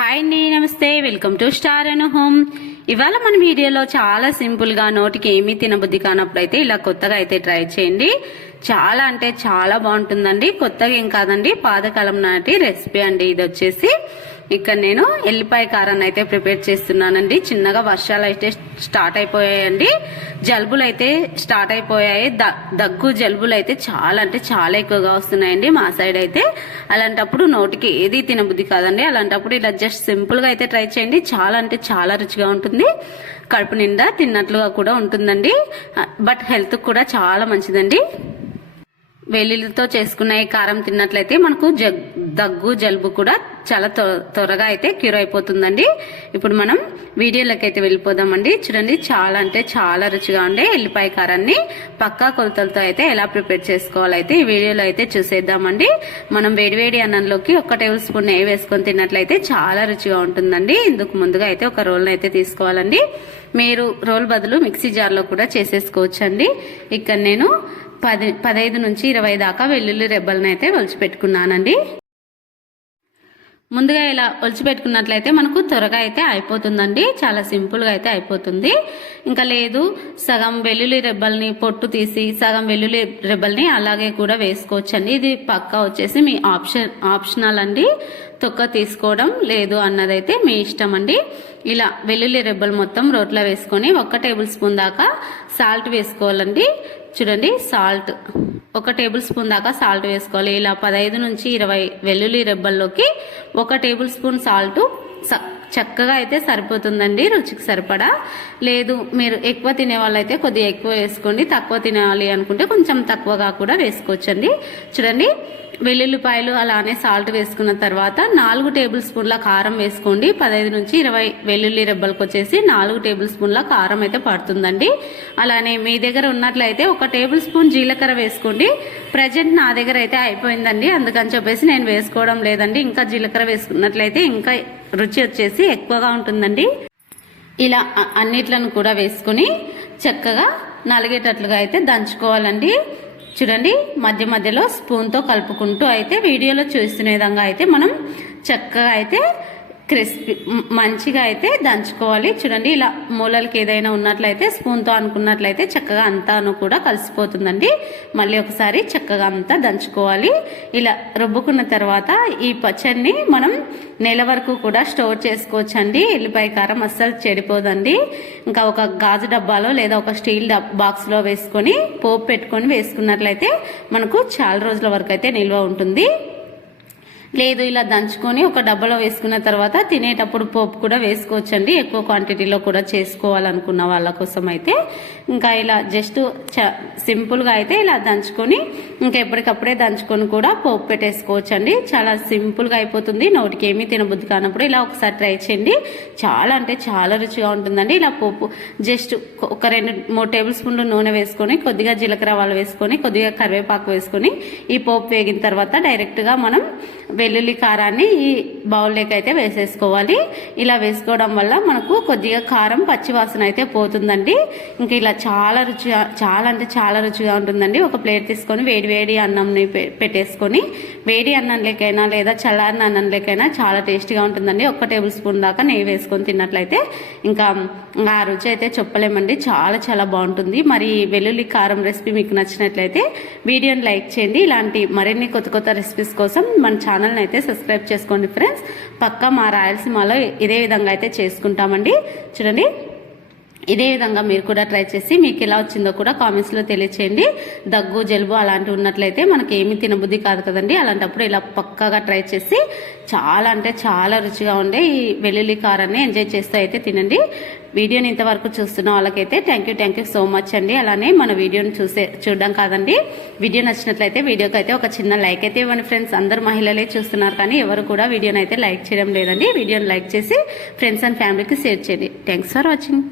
Hi అండి నమస్తే. Welcome to star Anu home. Home ఇవాళ మన వీడియోలో చాలా సింపుల్గా నోటికి ఏమీ తినబుద్ధి కానప్పుడు అయితే ఇలా కొత్తగా అయితే ట్రై చేయండి. చాలా అంటే చాలా బాగుంటుందండి. కొత్తగా ఏం కాదండి. పాతకాలం నాటి రెసిపీ అండి. ఇది వచ్చేసి ఇక్కడ నేను ఎల్లిపాయ కారాన్ని అయితే ప్రిపేర్ చేస్తున్నానండి. చిన్నగా వర్షాలు అయితే స్టార్ట్ అయిపోయాయండి. జలుబులు అయితే స్టార్ట్ అయిపోయాయి. దగ్గు జలుబులు అయితే చాలా అంటే చాలా ఎక్కువగా వస్తున్నాయండి మా సైడ్ అయితే. అలాంటప్పుడు నోటికి ఏది తినబుద్ధి కాదండి. అలాంటప్పుడు ఇలా జస్ట్ సింపుల్గా అయితే ట్రై చేయండి. చాలా అంటే చాలా రుచిగా ఉంటుంది. కడుపు నిండా తిన్నట్లుగా కూడా ఉంటుందండి. బట్ హెల్త్ కూడా చాలా మంచిదండి. వెల్లుల్లితో చేసుకున్న ఈ కారం తిన్నట్లయితే మనకు జగ్ దగ్గు జలుబు కూడా చాలా త్వ- త్వరగా అయితే క్యూర్ అయిపోతుందండి. ఇప్పుడు మనం వీడియోలోకి అయితే వెళ్ళిపోదామండి. చూడండి చాలా అంటే చాలా రుచిగా ఉండే ఎల్లిపాయ కారాన్ని పక్కా కొలతలతో అయితే ఎలా ప్రిపేర్ చేసుకోవాలైతే ఈ వీడియోలో అయితే చూసేద్దామండి. మనం వేడివేడి అన్నంలోకి ఒక టేబుల్ స్పూన్ నెయ్యి వేసుకొని తిన్నట్లయితే చాలా రుచిగా ఉంటుందండి. ఇందుకు ముందుగా అయితే ఒక రోల్ని అయితే తీసుకోవాలండి. మీరు రోల్ బదులు మిక్సీ జార్లో కూడా చేసేసుకోవచ్చండి. ఇక్కడ నేను పది పదహైదు నుంచి ఇరవై దాకా వెల్లుల్లి రెబ్బలను అయితే ఒలిచిపెట్టుకున్నానండి. ముందుగా ఇలా ఒలిచిపెట్టుకున్నట్లయితే మనకు త్వరగా అయితే అయిపోతుందండి. చాలా సింపుల్గా అయితే అయిపోతుంది. ఇంకా లేదు సగం వెల్లుల్లి రెబ్బల్ని పొట్టు తీసి సగం వెల్లుల్లి రెబ్బల్ని అలాగే కూడా వేసుకోవచ్చండి. ఇది పక్కా వచ్చేసి మీ ఆప్షన్ ఆప్షనల్ అండి. తొక్క తీసుకోవడం లేదు అన్నదైతే మీ ఇష్టం అండి ఇలా వెల్లుల్లి రెబ్బలు మొత్తం రోట్లో వేసుకొని ఒక టేబుల్ స్పూన్ దాకా సాల్ట్ వేసుకోవాలండి. చూడండి సాల్ట్ ఒక టేబుల్ స్పూన్ దాకా సాల్ట్ వేసుకోవాలి. ఇలా పదహైదు నుంచి ఇరవై వెల్లుల్లి రెబ్బల్లోకి ఒక టేబుల్ స్పూన్ సాల్ట్ చక్కగా అయితే సరిపోతుందండి రుచికి సరిపడా. లేదు మీరు ఎక్కువ తినే వాళ్ళైతే కొద్దిగా ఎక్కువ వేసుకోండి తక్కువ తినాలి అనుకుంటే కొంచెం తక్కువగా కూడా వేసుకోవచ్చండి. చూడండి వెల్లుల్లిపాయలు అలానే సాల్ట్ వేసుకున్న తర్వాత నాలుగు టేబుల్ స్పూన్ల కారం వేసుకోండి. పదహైదు నుంచి ఇరవై వెల్లుల్లి రెబ్బలకు వచ్చేసి నాలుగు టేబుల్ స్పూన్ల కారం అయితే పడుతుందండి. అలానే మీ దగ్గర ఉన్నట్లయితే ఒక టేబుల్ స్పూన్ జీలకర్ర వేసుకోండి. ప్రజెంట్ నా దగ్గర అయితే అయిపోయిందండి. అందుకని చెప్పేసి నేను వేసుకోవడం లేదండి. ఇంకా జీలకర్ర వేసుకున్నట్లయితే ఇంకా రుచి వచ్చేసి ఎక్కువగా ఉంటుందండి. ఇలా అన్నిట్లను కూడా వేసుకుని చక్కగా నలిగేటట్లుగా అయితే దంచుకోవాలండి. చూడండి మధ్య మధ్యలో స్పూన్తో కలుపుకుంటూ అయితే వీడియోలో చూస్తున్న విధంగా అయితే మనం చక్కగా అయితే క్రిస్పీ మంచిగా అయితే దంచుకోవాలి. చూడండి ఇలా మూలలకి ఏదైనా ఉన్నట్లయితే స్పూన్తో అనుకున్నట్లయితే చక్కగా అంతాను కూడా కలిసిపోతుందండి. మళ్ళీ ఒకసారి చక్కగా అంతా దంచుకోవాలి. ఇలా రుబ్బుకున్న తర్వాత ఈ పచ్చడిని మనం నెల వరకు కూడా స్టోర్ చేసుకోవచ్చండి. ఎల్లిపాయ కారం అస్సలు చెడిపోదండి. ఇంకా ఒక గాజు డబ్బాలో లేదా ఒక స్టీల్ డబ్ బాక్స్లో వేసుకొని పోపు పెట్టుకొని వేసుకున్నట్లయితే మనకు చాలా రోజుల వరకు అయితే నిల్వ ఉంటుంది. లేదు ఇలా దంచుకొని ఒక డబ్బాలో వేసుకున్న తర్వాత తినేటప్పుడు పోపు కూడా వేసుకోవచ్చండి. ఎక్కువ క్వాంటిటీలో కూడా చేసుకోవాలనుకున్న వాళ్ళ కోసం అయితే. ఇంకా ఇలా జస్ట్ చ సింపుల్గా అయితే ఇలా దంచుకొని ఇంకా ఎప్పటికప్పుడే దంచుకొని కూడా పోపు పెట్టేసుకోవచ్చండి. చాలా సింపుల్గా అయిపోతుంది. నోటికి ఏమీ తినబుద్ధి కానప్పుడు ఇలా ఒకసారి ట్రై చేయండి. చాలా అంటే చాలా రుచిగా ఉంటుందండి. ఇలా పోపు జస్ట్ ఒక రెండు మూడు టేబుల్ స్పూన్లు నూనె వేసుకొని కొద్దిగా జీలకర్ర వాళ్ళు వేసుకొని కొద్దిగా కరివేపాకు వేసుకొని ఈ పోపు వేగిన తర్వాత డైరెక్ట్గా మనం వెల్లుల్లి కారాన్ని ఈ బౌల్లోకి అయితే వేసేసుకోవాలి. ఇలా వేసుకోవడం వల్ల మనకు కొద్దిగా కారం పచ్చివాసన అయితే పోతుందండి. ఇంకా ఇలా చాలా రుచిగా చాలా అంటే చాలా రుచిగా ఉంటుందండి. ఒక ప్లేట్ తీసుకొని వేడి వేడి అన్నంని పె- పెట్టేసుకొని వేడి అన్నంలోకైనా లేదా చల్లారిన అన్నంలోకైనా చాలా టేస్టీగా ఉంటుందండి. ఒక టేబుల్ స్పూన్ దాకా నెయ్యి వేసుకొని తిన్నట్లయితే ఇంకా ఆ రుచి అయితే చెప్పలేమండి. చాలా చాలా బాగుంటుంది. మరి వెల్లుల్లి కారం రెసిపీ మీకు నచ్చినట్లయితే వీడియోని లైక్ చేయండి. ఇలాంటి మరిన్ని కొత్త కొత్త రెసిపీస్ కోసం మన ఛానల్ని అయితే సబ్స్క్రైబ్ చేసుకోండి ఫ్రెండ్స్. పక్కా మా రాయలసీమలో ఇదే విధంగా అయితే చేసుకుంటామండి. చూడండి. ఇదే విధంగా మీరు కూడా ట్రై చేసి మీకు ఎలా వచ్చిందో కూడా కామెంట్స్లో తెలియచేయండి. దగ్గు జలుబు అలాంటివి ఉన్నట్లయితే మనకి ఏమీ తినబుద్ధి కాదు కదండి. అలాంటప్పుడు ఇలా పక్కాగా ట్రై చేసి చాలా అంటే చాలా రుచిగా ఉండే ఈ వెల్లుల్లి కారాన్ని ఎంజాయ్ చేస్తూ అయితే తినండి. వీడియోని ఇంతవరకు చూస్తున్న వాళ్ళకైతే thank you thank you so much అండి. అలానే మన వీడియోని చూసే చూడడం కాదండి. వీడియో నచ్చినట్లయితే వీడియోకి అయితే ఒక చిన్న లైక్ అయితే ఇవ్వండి ఫ్రెండ్స్ అందరు మహిళలే చూస్తున్నారు కానీ ఎవరు కూడా వీడియోని అయితే లైక్ చేయడం లేదండి. వీడియోని లైక్ చేసి ఫ్రెండ్స్ అండ్ ఫ్యామిలీకి షేర్ చేయండి. Thanks for watching